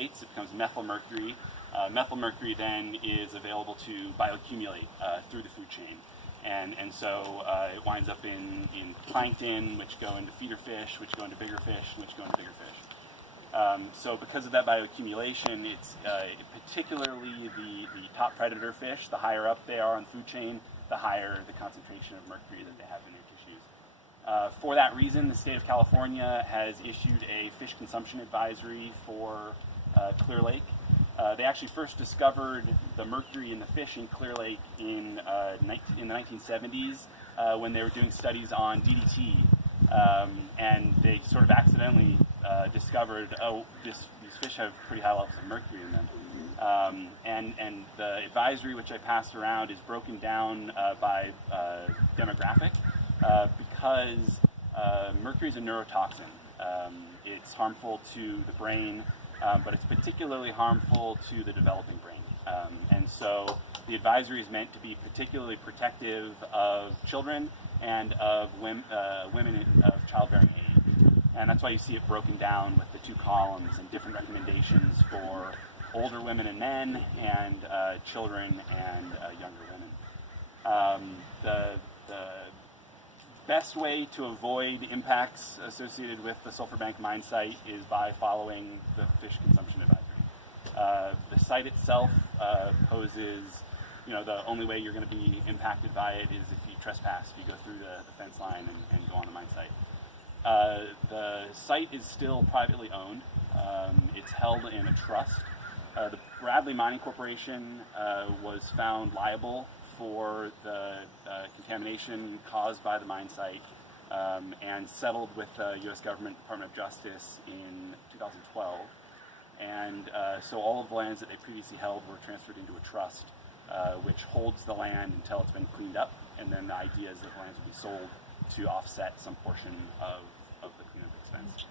alkylates, it becomes methylmercury. Methylmercury then is available to bioaccumulate through the food chain. And so it winds up in plankton, which go into feeder fish, which go into bigger fish, which go into bigger fish. So because of that bioaccumulation, it's particularly the top predator fish, the higher up they are on the food chain, the higher the concentration of mercury that they have in their tissues. For that reason, the state of California has issued a fish consumption advisory for Clear Lake. They actually first discovered the mercury in the fish in Clear Lake in the 1970s when they were doing studies on DDT. And they sort of accidentally discovered, these fish have pretty high levels of mercury in them. And the advisory which I passed around is broken down by demographic because mercury is a neurotoxin. It's harmful to the brain, but it's particularly harmful to the developing brain. And so the advisory is meant to be particularly protective of children and of women of childbearing age. And that's why you see it broken down with the two columns and different recommendations for older women and men and children and younger women. The best way to avoid impacts associated with the Sulphur Bank mine site is by following the fish consumption advisory. The site itself poses, the only way you're going to be impacted by it is if you trespass, if you go through the fence line and go on the mine site. The site is still privately owned. It's held in a trust. The Bradley Mining Corporation was found liable for the contamination caused by the mine site and settled with the U.S. government Department of Justice in 2012. And so all of the lands that they previously held were transferred into a trust, which holds the land until it's been cleaned up. And then the idea is that the lands will be sold to offset some portion of the cleanup expense.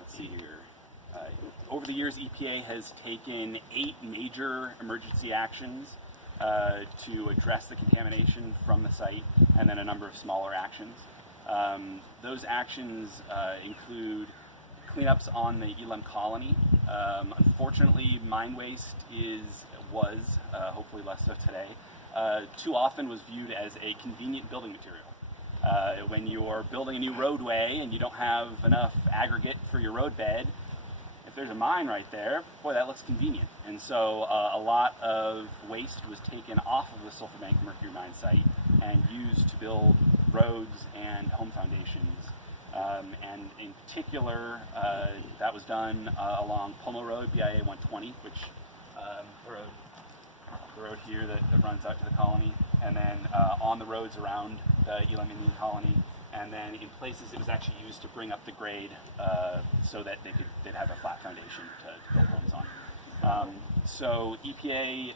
Let's see here. Over the years, EPA has taken 8 major emergency actions to address the contamination from the site, and then a number of smaller actions. Those actions include cleanups on the Elam colony. Unfortunately, mine waste was hopefully less so today, too often was viewed as a convenient building material. When you're building a new roadway and you don't have enough aggregate for your roadbed, if there's a mine right there, boy, that looks convenient. And so a lot of waste was taken off of the Sulphur Bank Mercury mine site and used to build roads and home foundations. And in particular, that was done along Pomo Road, BIA 120, which the road here that runs out to the colony, and then on the roads around the Elam Indian colony. And then in places it was actually used to bring up the grade so that they'd have a flat foundation to build homes on. So EPA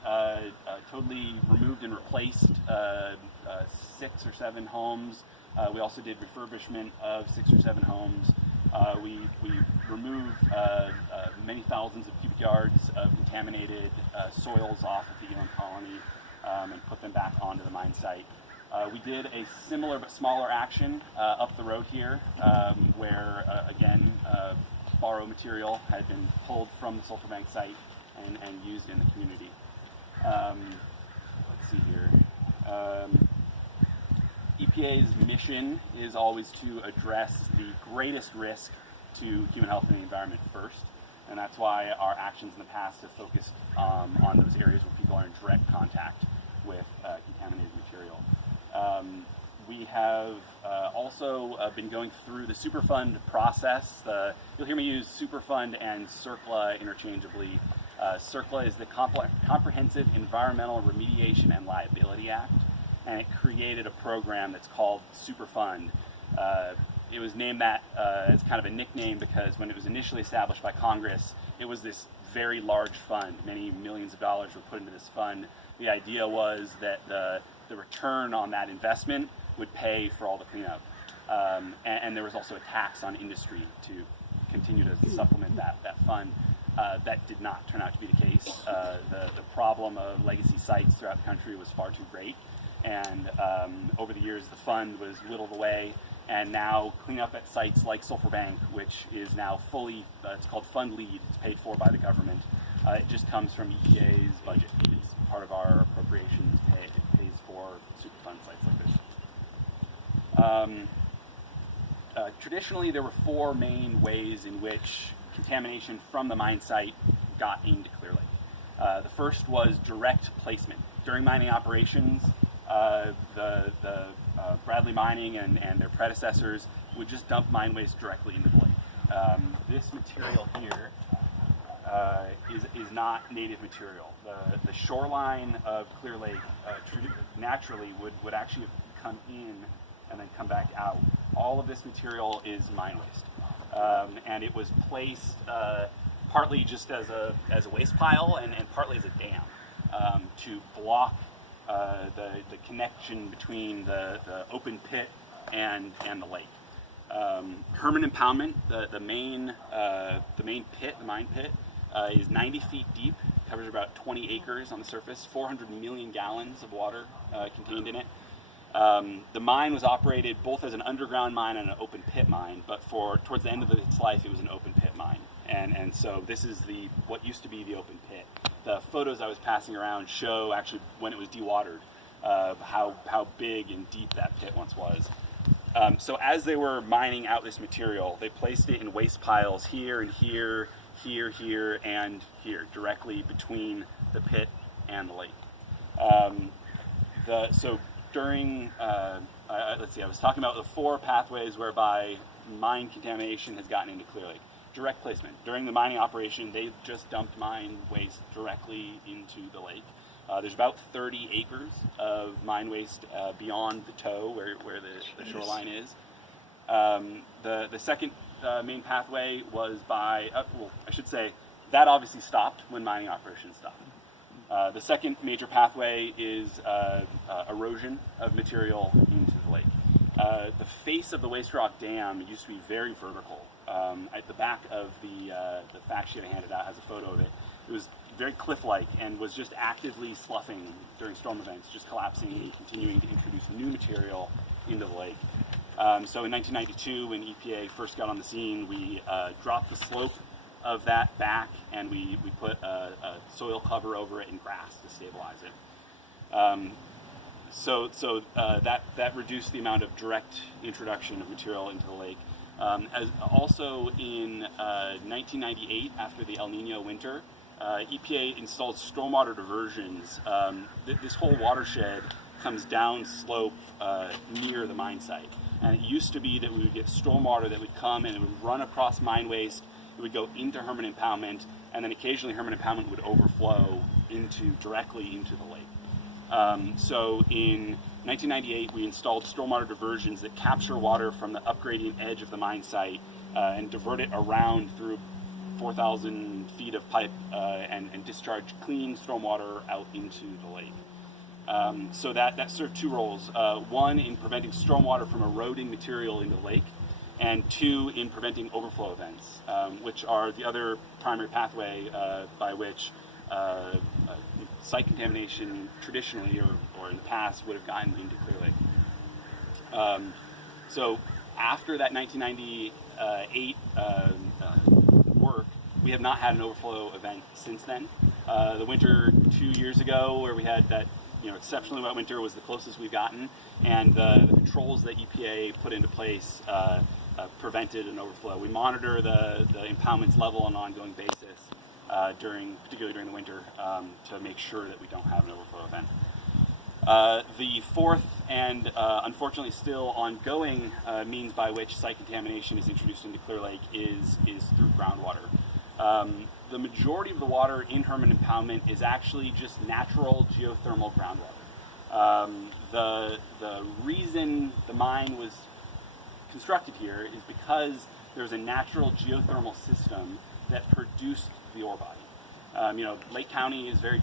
totally removed and replaced 6 or 7 homes. We also did refurbishment of 6 or 7 homes. We removed many thousands of cubic yards of contaminated soils off of the Elam colony and put them back onto the mine site. We did a similar but smaller action up the road here where, again, borrow material had been pulled from the Sulphur Bank site and used in the community. Let's see here. EPA's mission is always to address the greatest risk to human health and the environment first, and that's why our actions in the past have focused on those areas where people are in direct contact with contaminated material. We have also been going through the Superfund process. You'll hear me use Superfund and CERCLA interchangeably. CERCLA is the Comprehensive Environmental Remediation and Liability Act, and it created a program that's called Superfund. It was named that as kind of a nickname because when it was initially established by Congress, it was this very large fund. Many millions of dollars were put into this fund. The idea was that the return on that investment would pay for all the cleanup. And there was also a tax on industry to continue to supplement that fund. That did not turn out to be the case. The problem of legacy sites throughout the country was far too great. And over the years, the fund was whittled away, and now clean up at sites like Sulphur Bank, which is now fully, it's called Fund Lead, it's paid for by the government. It just comes from EPA's budget. It's part of our appropriations, it pays for Superfund sites like this. Traditionally, there were 4 main ways in which contamination from the mine site got into Clear Lake. The first was direct placement. During mining operations, the Bradley Mining and their predecessors would just dump mine waste directly into the lake. This material here is not native material. The shoreline of Clear Lake naturally would actually come in and then come back out. All of this material is mine waste, and it was placed partly just as a waste pile and partly as a dam to block the connection between the open pit and the lake. Herman Impoundment, the main pit, the mine pit, is 90 feet deep, covers about 20 acres on the surface, 400 million gallons of water contained in it. The mine was operated both as an underground mine and an open pit mine, but towards the end of its life, it was an open pit mine. And so this is what used to be the open pit. The photos I was passing around show actually when it was dewatered, how big and deep that pit once was. So as they were mining out this material, they placed it in waste piles here and here, here, and here, directly between the pit and the lake. So during, let's see, I was talking about the 4 pathways whereby mine contamination has gotten into Clear Lake. Direct placement. During the mining operation, they just dumped mine waste directly into the lake. There's about 30 acres of mine waste beyond the toe where the shoreline is. The second main pathway was by, well, I should say, that obviously stopped when mining operations stopped. The second major pathway is erosion of material into the lake. The face of the waste rock dam used to be very vertical. At the back of the fact sheet I handed out has a photo of it. It was very cliff-like and was just actively sloughing during storm events, just collapsing and continuing to introduce new material into the lake. So in 1992, when EPA first got on the scene, we dropped the slope of that back and we put a soil cover over it and grass to stabilize it. That reduced the amount of direct introduction of material into the lake. As also in 1998, after the El Nino winter, EPA installed stormwater diversions. This whole watershed comes down slope near the mine site. And it used to be that we would get stormwater that would come and it would run across mine waste, it would go into Herman Impoundment, and then occasionally Herman Impoundment would overflow directly into the lake. So in 1998, we installed stormwater diversions that capture water from the upgradient edge of the mine site and divert it around through 4,000 feet of pipe and discharge clean stormwater out into the lake. So that served 2 roles. One, in preventing stormwater from eroding material into the lake, and 2, in preventing overflow events, which are the other primary pathway by which site contamination traditionally or in the past would have gotten into Clear Lake. So after that 1998 work, we have not had an overflow event since then. The winter 2 years ago, where we had that exceptionally wet winter, was the closest we've gotten, and the controls that EPA put into place prevented an overflow. We monitor the impoundments level on an ongoing basis, particularly during the winter, to make sure that we don't have an overflow event. The fourth and unfortunately still ongoing means by which site contamination is introduced into Clear Lake is through groundwater. The majority of the water in Herman Impoundment is actually just natural geothermal groundwater. The reason the mine was constructed here is because there's a natural geothermal system that produced the ore body. Lake County is very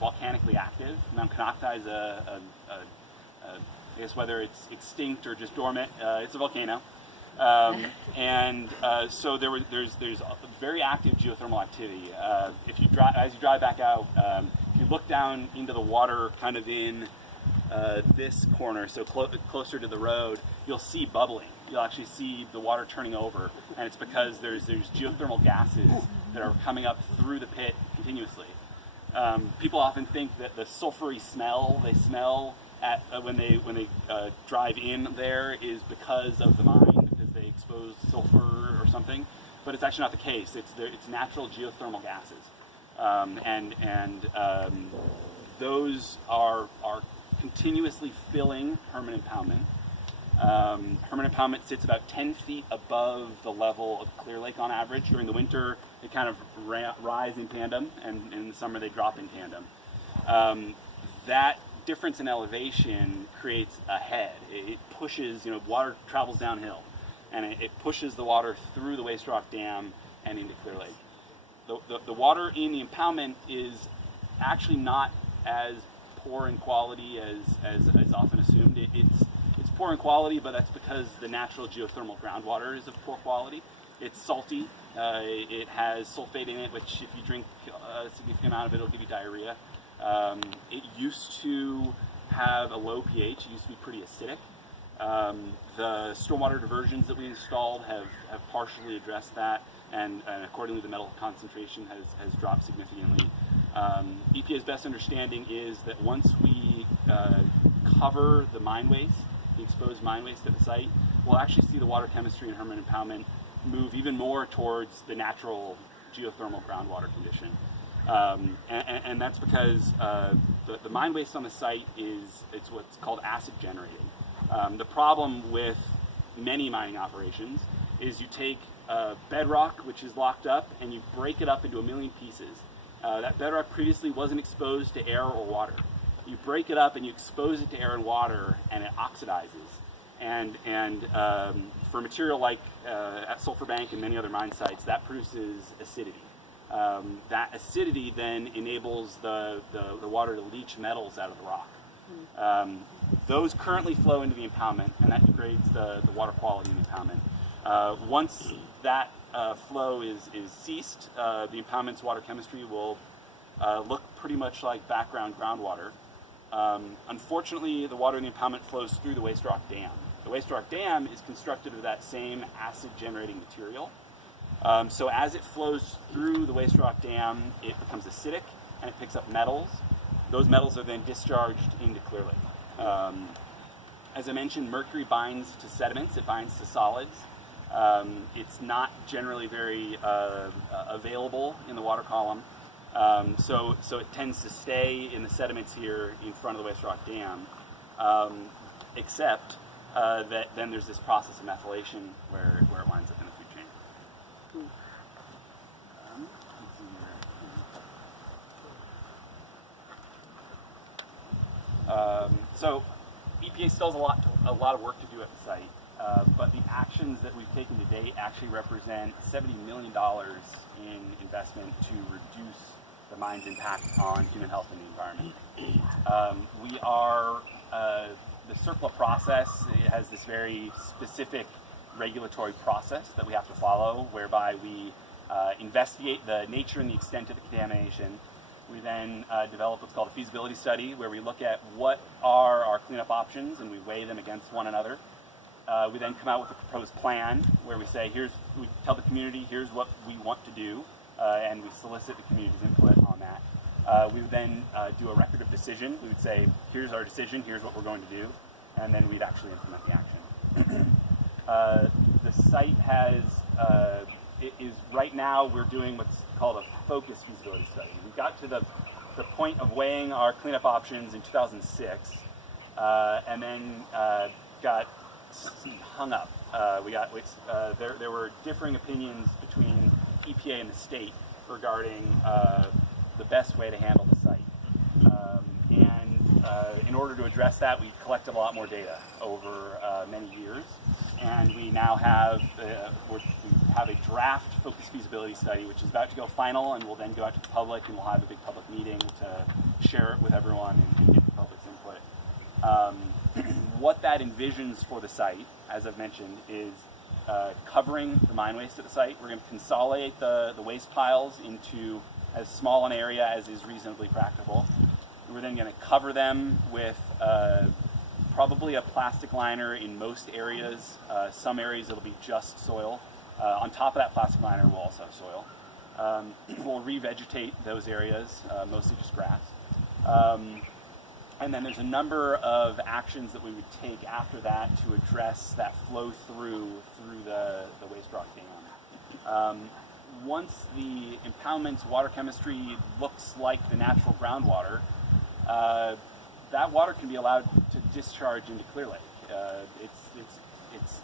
volcanically active. Mount Konocti is I guess whether it's extinct or just dormant, it's a volcano. So there's a very active geothermal activity. As you drive back out, if you look down into the water, kind of in this corner, so closer to the road, you'll see bubbling. You'll actually see the water turning over, and it's because there's geothermal gases that are coming up through the pit continuously. People often think that the sulfury smell they smell at when they drive in there is because of the mine, because they exposed sulfur or something, but it's actually not the case. It's natural geothermal gases, and those are continuously filling Herman Impoundment. Herman Impoundment sits about 10 feet above the level of Clear Lake on average. During the winter, they kind of rise in tandem, and in the summer they drop in tandem. That difference in elevation creates a head. It pushes, water travels downhill, and it pushes the water through the Waste Rock Dam and into Clear Lake. The water in the impoundment is actually not as poor in quality as often assumed. It's poor in quality, but that's because the natural geothermal groundwater is of poor quality. It's salty. It has sulfate in it, which if you drink a significant amount of it, it'll give you diarrhea. It used to have a low pH. It used to be pretty acidic. The stormwater diversions that we installed have partially addressed that, and accordingly the metal concentration has dropped significantly. EPA's best understanding is that once we cover the mine waste, the exposed mine waste at the site, we'll actually see the water chemistry in Herman Impoundment move even more towards the natural geothermal groundwater condition. And that's because the mine waste on the site it's what's called acid generating. The problem with many mining operations is you take bedrock, which is locked up, and you break it up into a million pieces. That bedrock previously wasn't exposed to air or water. You break it up and you expose it to air and water, and it oxidizes. And for material like at Sulphur Bank and many other mine sites, that produces acidity. That acidity then enables the water to leach metals out of the rock. Those currently flow into the impoundment, and that degrades the water quality in the impoundment. Once that flow is ceased, the impoundment's water chemistry will look pretty much like background groundwater. Unfortunately, the water in the impoundment flows through the Waste Rock Dam. The Waste Rock Dam is constructed of that same acid-generating material. So as it flows through the Waste Rock Dam, it becomes acidic and it picks up metals. Those metals are then discharged into Clear Lake. As I mentioned, mercury binds to sediments, it binds to solids. It's not generally very available in the water column. So it tends to stay in the sediments here in front of the Waste Rock Dam, except that then there's this process of methylation where it winds up in the food chain. So EPA still has a lot of work to do at the site, but the actions that we've taken to date actually represent $70 million in investment to reduce the mine's impact on human health and the environment. The CERCLA process, it has this very specific regulatory process that we have to follow, whereby we investigate the nature and the extent of the contamination. We then develop what's called a feasibility study, where we look at what are our cleanup options and we weigh them against one another. We then come out with a proposed plan where we say, we tell the community, here's what we want to do, and we solicit the community's input on that. We would then do a record of decision. We would say, here's our decision, here's what we're going to do, and then we'd actually implement the action. The site is right now we're doing what's called a focus feasibility study. We got to the point of weighing our cleanup options in 2006, and then got hung up. There were differing opinions between EPA and the state regarding the best way to handle the site. In order to address that, we collected a lot more data over many years, and we now have a draft focus feasibility study, which is about to go final, and we'll then go out to the public, and we'll have a big public meeting to share it with everyone and get the public's input. What that envisions for the site, as I've mentioned, is covering the mine waste at the site. We're going to consolidate the waste piles into as small an area as is reasonably practicable. We're then going to cover them with probably a plastic liner in most areas. Some areas it'll be just soil. On top of that plastic liner, we'll also have soil. We'll revegetate those areas, mostly just grass. And then there's a number of actions that we would take after that to address that flow through the waste rock dam. Once the impoundment's water chemistry looks like the natural groundwater, that water can be allowed to discharge into Clear Lake. It's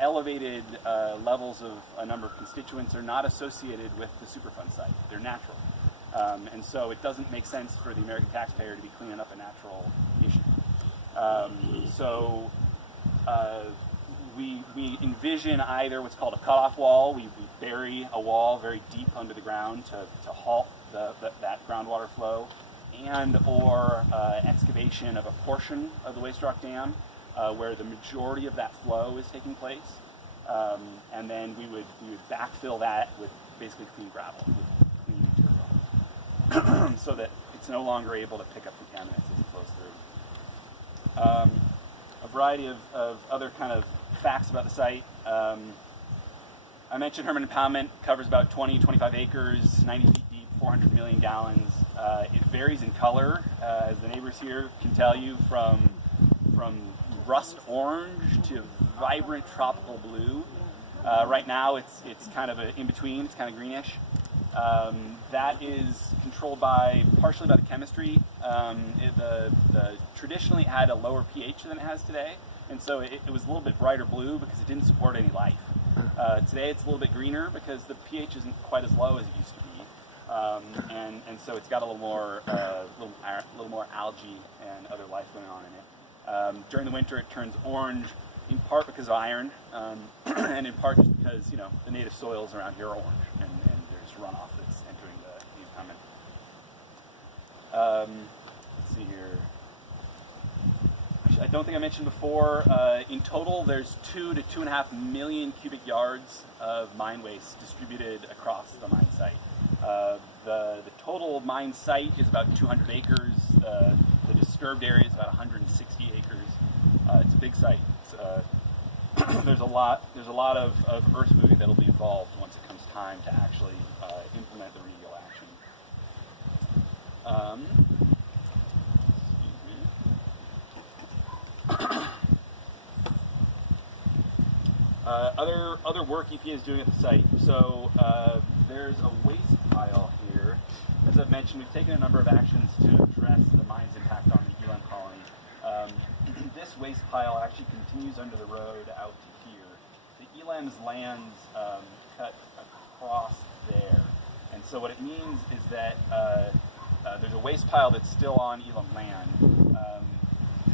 elevated levels of a number of constituents are not associated with the Superfund site. They're natural. And so it doesn't make sense for the American taxpayer to be cleaning up a natural issue. We envision either what's called a cutoff wall. We bury a wall very deep under the ground to halt that groundwater flow, and or excavation of a portion of the waste rock dam where the majority of that flow is taking place. And then we would backfill that with basically clean gravel, with clean material, so that it's no longer able to pick up contaminants as it flows through. A variety of other kind of facts about the site. I mentioned Herman Impoundment covers about 25 acres, 90 feet deep, 400 million gallons. It varies in color, as the neighbors here can tell you, from rust orange to vibrant tropical blue. Right now it's kind of in between, it's kind of greenish. That is controlled partially by the chemistry. Traditionally it had a lower pH than it has today, and so it was a little bit brighter blue because it didn't support any life. Today it's a little bit greener because the pH isn't quite as low as it used to be, and so it's got a little more algae and other life going on in it. During the winter it turns orange, in part because of iron, and in part just because the native soils around here are orange, and there's runoff that's entering the impoundment. Let's see here. I don't think I mentioned before, in total there's 2 to 2.5 million cubic yards of mine waste distributed across the mine site. The total mine site is about 200 acres. The disturbed area is about 160 acres. It's a big site. There's a lot of earth moving that'll be involved once it comes time to actually implement the remedial action. Other work EPA is doing at the site. So there's a waste pile here. As I've mentioned, we've taken a number of actions to address the mine's impact on the elam colony. This waste pile actually continues under the road out to here. The elam's lands cut across there. And so what it means is that there's a waste pile that's still on elam land.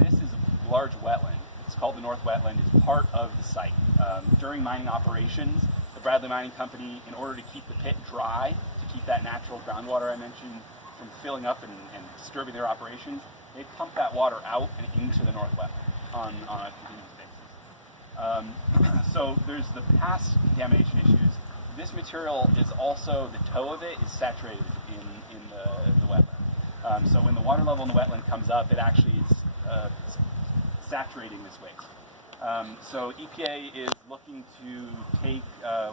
This is a large wetland. It's called the North Wetland. It's part of the site. During mining operations, the Bradley Mining Company, in order to keep the pit dry, to keep that natural groundwater I mentioned from filling up and disturbing their operations, they pump that water out and into the North Wetland on a continuous basis. So there's the past contamination issues. This material is also, the toe of it is saturated in the wetland. So when the water level in the wetland comes up, it actually is saturating this waste. So EPA is looking to take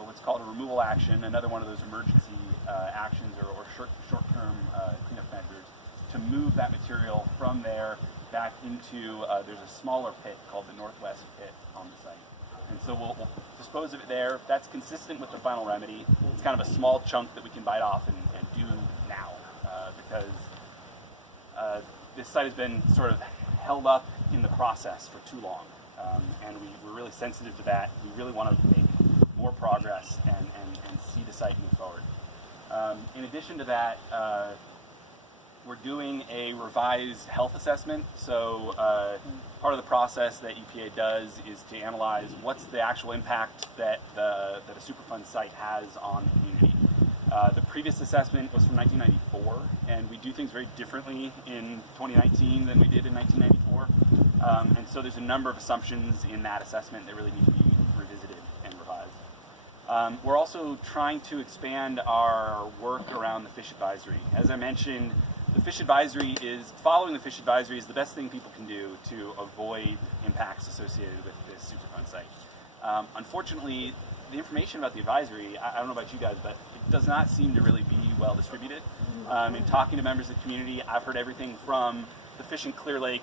what's called a removal action, another one of those emergency actions or short-term cleanup measures, to move that material from there back into, there's a smaller pit called the Northwest Pit on the site. And so we'll dispose of it there. That's consistent with the final remedy. It's kind of a small chunk that we can bite off and do now because this site has been sort of held up in the process for too long. And we're really sensitive to that. We really want to make more progress and see the site move forward. In addition to that, we're doing a revised health assessment. So part of the process that EPA does is to analyze what's the actual impact that a Superfund site has on the community. The previous assessment was from 1994, and we do things very differently in 2019 than we did in 1994. And so there's a number of assumptions in that assessment that really need to be revisited and revised. We're also trying to expand our work around the fish advisory. As I mentioned, the fish advisory is, following the fish advisory is the best thing people can do to avoid impacts associated with this Superfund site. Unfortunately, the information about the advisory, I don't know about you guys, but it does not seem to really be well distributed. In talking to members of the community, I've heard everything from the fish in Clear Lake,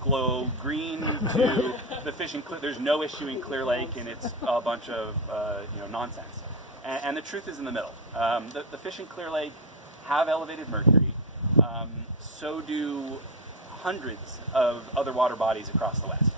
glow green, to the fish in there's no issue in Clear Lake, and it's a bunch of nonsense. And the truth is in the middle. The fish in Clear Lake have elevated mercury. So do hundreds of other water bodies across the West.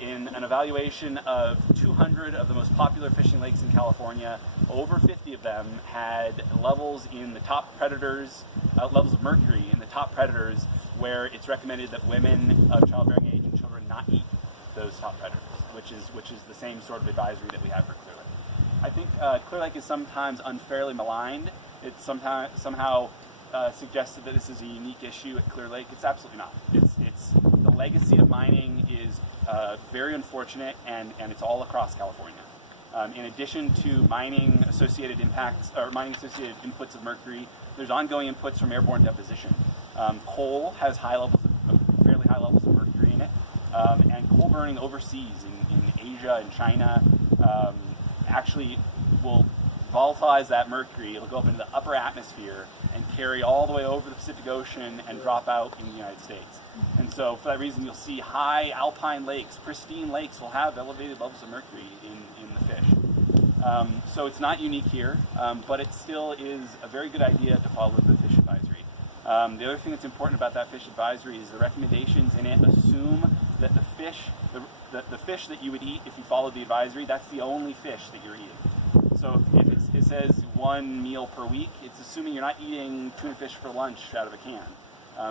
In an evaluation of 200 of the most popular fishing lakes in California, over 50 of them had levels in the top predators, levels of mercury in the top predators, where it's recommended that women of childbearing age and children not eat those top predators, which is the same sort of advisory that we have for Clear Lake. I think Clear Lake is sometimes unfairly maligned. It's somehow suggested that this is a unique issue at Clear Lake. It's absolutely not. It's the legacy of mining is very unfortunate, and it's all across California. In addition to mining associated impacts or mining associated inputs of mercury, there's ongoing inputs from airborne deposition. Coal has fairly high levels of mercury in it, and coal burning overseas in Asia and China actually will volatilize that mercury. It'll go up into the upper atmosphere and carry all the way over the Pacific Ocean and drop out in the United States. And so for that reason, you'll see high alpine lakes, pristine lakes will have elevated levels of mercury in the fish. So it's not unique here, but it still is a very good idea to follow the fish advisory. The other thing that's important about that fish advisory is the recommendations in it assume that the fish that you would eat if you followed the advisory, that's the only fish that you're eating. So if it says 1 meal per week, it's assuming you're not eating tuna fish for lunch out of a can,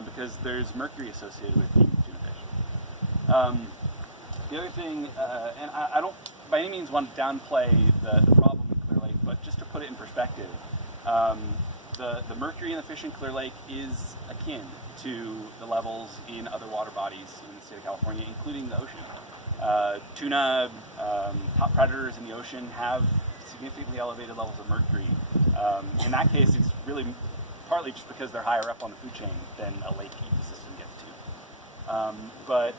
because there's mercury associated with eating tuna fish. The other thing, and I don't by any means want to downplay the problem in Clear Lake, but just to put it in perspective, the mercury in the fish in Clear Lake is akin to the levels in other water bodies in the state of California, including the ocean. Tuna, top predators in the ocean have significantly elevated levels of mercury. In that case, it's really partly just because they're higher up on the food chain than a lake ecosystem gets to. But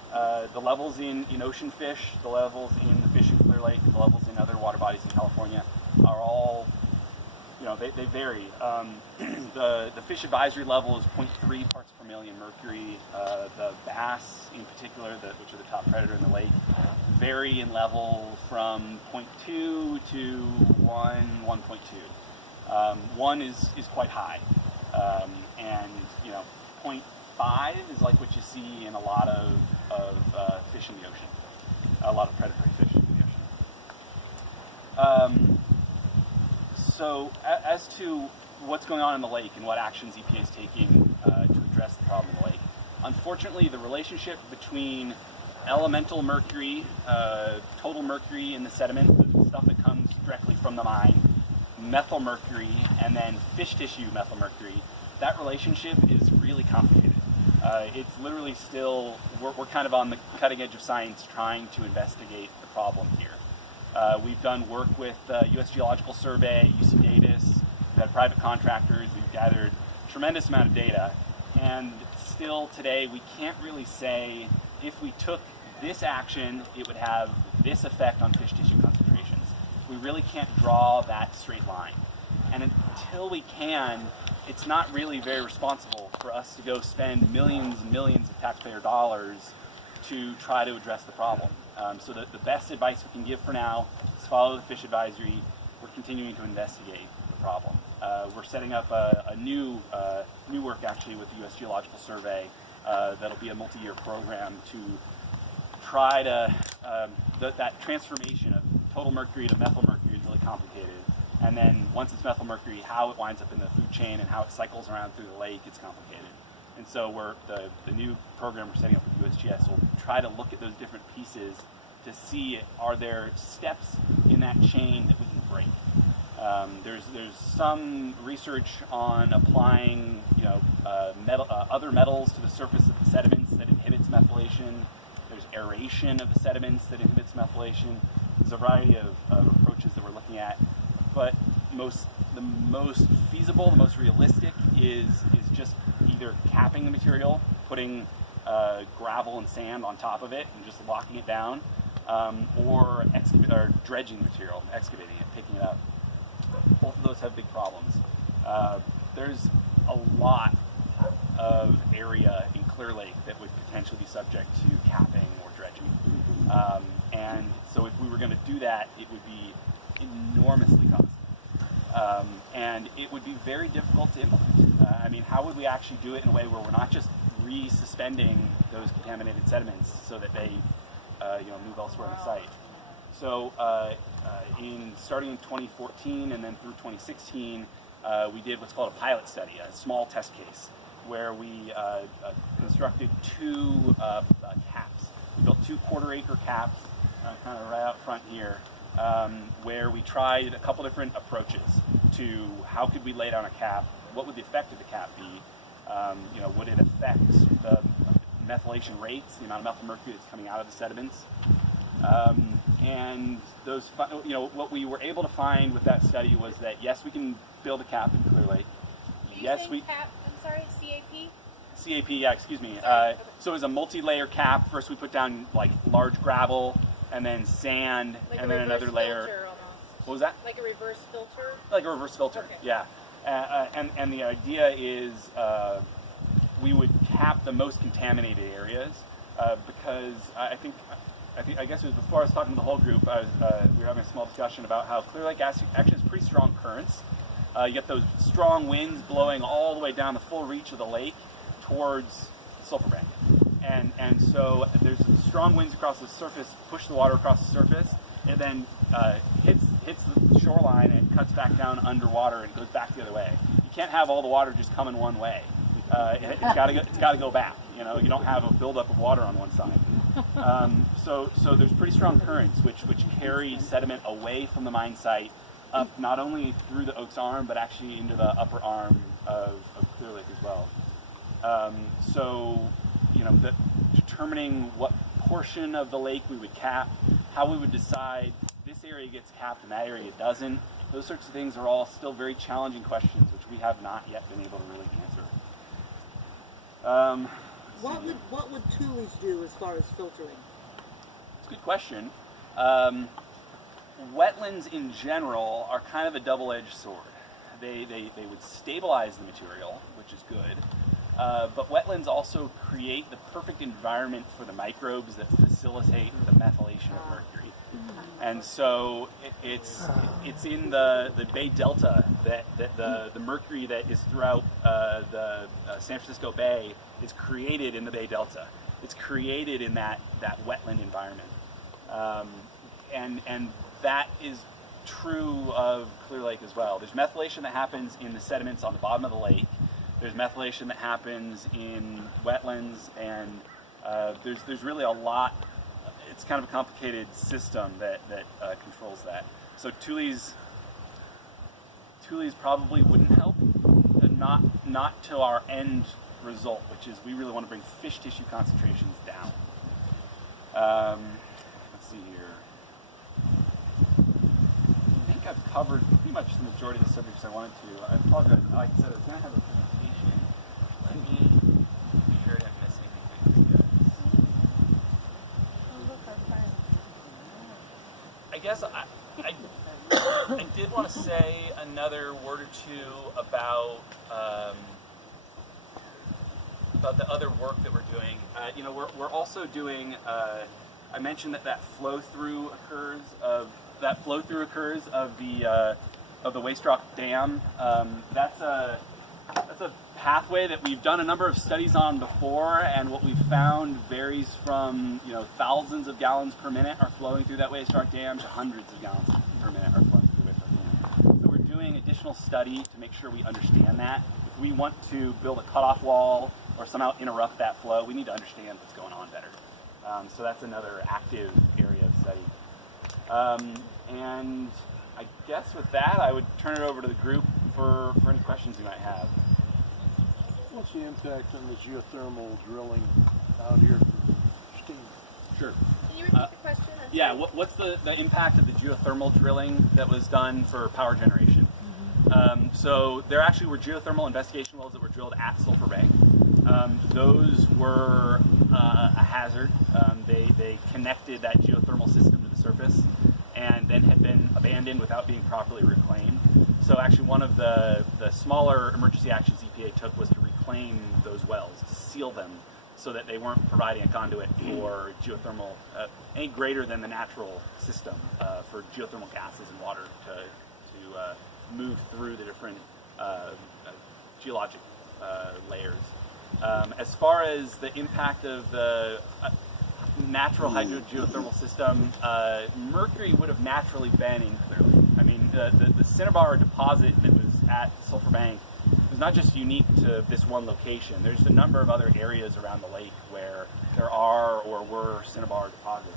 the levels in ocean fish, the levels in the fish in Clear Lake, the levels in other water bodies in California are all, they vary. The fish advisory level is 0.3 parts per million mercury. The bass in particular, which are the top predator in the lake, vary in level from 0.2 to 1.2. 1 is quite high, and 0.5 is like what you see in a lot of fish in the ocean, a lot of predatory fish in the ocean. So as to what's going on in the lake and what actions EPA is taking to address the problem in the lake, unfortunately, the relationship between elemental mercury, total mercury in the sediment, the stuff that comes directly from the mine, methyl mercury, and then fish tissue methyl mercury, that relationship is really complicated. It's literally still, we're kind of on the cutting edge of science trying to investigate the problem here. We've done work with U.S. Geological Survey, UC Davis, we've had private contractors, we've gathered a tremendous amount of data, and still today we can't really say if we took this action, it would have this effect on fish tissue concentrations. We really can't draw that straight line. And until we can, it's not really very responsible for us to go spend millions and millions of taxpayer dollars to try to address the problem. So the best advice we can give for now is follow the fish advisory. We're continuing to investigate the problem. We're setting up a new work actually with the U.S. Geological Survey that'll be a multi-year program to try to, that transformation of total mercury to methyl mercury is really complicated. And then once it's methyl mercury, how it winds up in the food chain and how it cycles around through the lake, it's complicated. And so the new program we're setting up with USGS will try to look at those different pieces to see, are there steps in that chain that we can break? There's some research on applying other metals to the surface of the sediments that inhibits methylation. There's aeration of the sediments that inhibits methylation. There's a variety of approaches that we're looking at, but the most feasible, the most realistic is just either capping the material, putting gravel and sand on top of it and just locking it down, or dredging the material, excavating it, picking it up. Both of those have big problems. There's a lot of area in Clear Lake that would potentially be subject to capping or dredging. And so if we were going to do that, it would be enormously costly. And it would be very difficult to implement. I mean, how would we actually do it in a way where we're not just resuspending those contaminated sediments so that they move elsewhere on the site? So starting in 2014 and then through 2016, we did what's called a pilot study, a small test case, where we constructed two caps. We built 2 quarter-acre caps, kind of right out front here, where we tried a couple different approaches to how could we lay down a cap, what would the effect of the cap be, would it affect the methylation rates, the amount of methyl mercury that's coming out of the sediments. And those, what we were able to find with that study was that yes, we can build a cap in Clear Lake. Yes, we. Cap? I'm sorry, CAP. CAP, yeah, excuse me. So it was a multi-layer cap. First, we put down like large gravel, and then sand, like and then another layer. Almost. What was that? Like a reverse filter. Like a reverse filter, okay. Yeah. And the idea is we would cap the most contaminated areas because I guess it was before I was talking to the whole group, we were having a small discussion about how Clear Lake actually has pretty strong currents. You get those strong winds blowing all the way down the full reach of the lake towards Sulpher Bank. And so there's strong winds across the surface, push the water across the surface, and then hits the shoreline and cuts back down underwater and goes back the other way. You can't have all the water just coming one way. It's got to go back. You don't have a buildup of water on one side. So there's pretty strong currents which carry sediment away from the mine site, up not only through the Oaks Arm but actually into the upper arm of Clear Lake as well. Determining what portion of the lake we would cap, how we would decide this area gets capped and that area doesn't, those sorts of things are all still very challenging questions which we have not yet been able to really answer. What would Thule's do as far as filtering? It's a good question. Wetlands in general are kind of a double-edged sword. They would stabilize the material, which is good, but wetlands also create the perfect environment for the microbes that facilitate the methylation of mercury. And so it's in the Bay Delta that the mercury that is throughout the San Francisco Bay is created in the Bay Delta. It's created in that wetland environment. And that is true of Clear Lake as well. There's methylation that happens in the sediments on the bottom of the lake. There's methylation that happens in wetlands, and there's really a lot. It's kind of a complicated system that controls that. So Thule's probably wouldn't help, not to our end result, which is we really want to bring fish tissue concentrations down. Let's see here. I think I've covered pretty much the majority of the subjects I wanted to. I apologize. Like I said, I was going to have a presentation. Let me be sure I haven't missed anything. I guess I did want to say another word or two about the other work that we're doing. We're also doing. I mentioned that flow through occurs of the Waste Rock Dam. That's a pathway that we've done a number of studies on before, and what we've found varies from thousands of gallons per minute are flowing through that Waste Rock Dam to hundreds of gallons per minute are flowing through Waste Rock Dam. So we're doing additional study to make sure we understand that. If we want to build a cutoff wall or somehow interrupt that flow, we need to understand what's going on better. So that's another active area of study. And I guess with that, I would turn it over to the group for any questions you might have. What's the impact on the geothermal drilling out here for the steam? Sure. Can you repeat the question? Yeah, what's the impact of the geothermal drilling that was done for power generation? So there actually were geothermal investigation wells that were drilled at Sulphur Bank. Those were a hazard. They connected that geothermal system to the surface and then had been abandoned without being properly reclaimed. So actually one of the smaller emergency actions EPA took was to reclaim those wells, to seal them so that they weren't providing a conduit for geothermal any greater than the natural system for geothermal gases and water to move through the different geologic layers. As far as the impact of the natural hydrogeothermal system, mercury would have naturally been in Clearlake. I mean, the cinnabar deposit that was at Sulphur Bank was not just unique to this one location. There's a number of other areas around the lake where there are or were cinnabar deposits.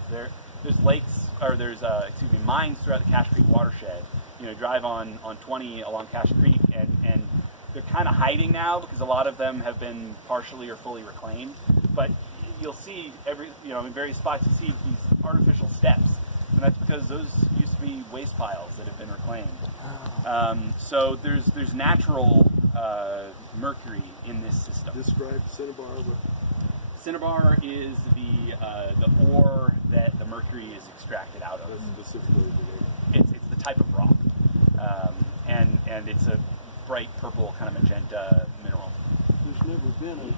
There's lakes, or there's mines throughout the Cache Creek watershed. You know, drive on 20 along Cache Creek, and they're kind of hiding now because a lot of them have been partially or fully reclaimed. But you'll see in various spots you see these artificial steps, and that's because those used to be waste piles that have been reclaimed. So there's natural mercury in this system. Describe cinnabar. Cinnabar is the ore that the mercury is extracted out of. Specifically It's the type of rock, and it's a bright purple kind of magenta mineral. There's never been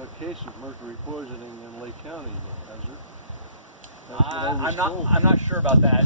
a case of mercury poisoning in Lake County, though, has there? That's what I was told. I'm not sure about that.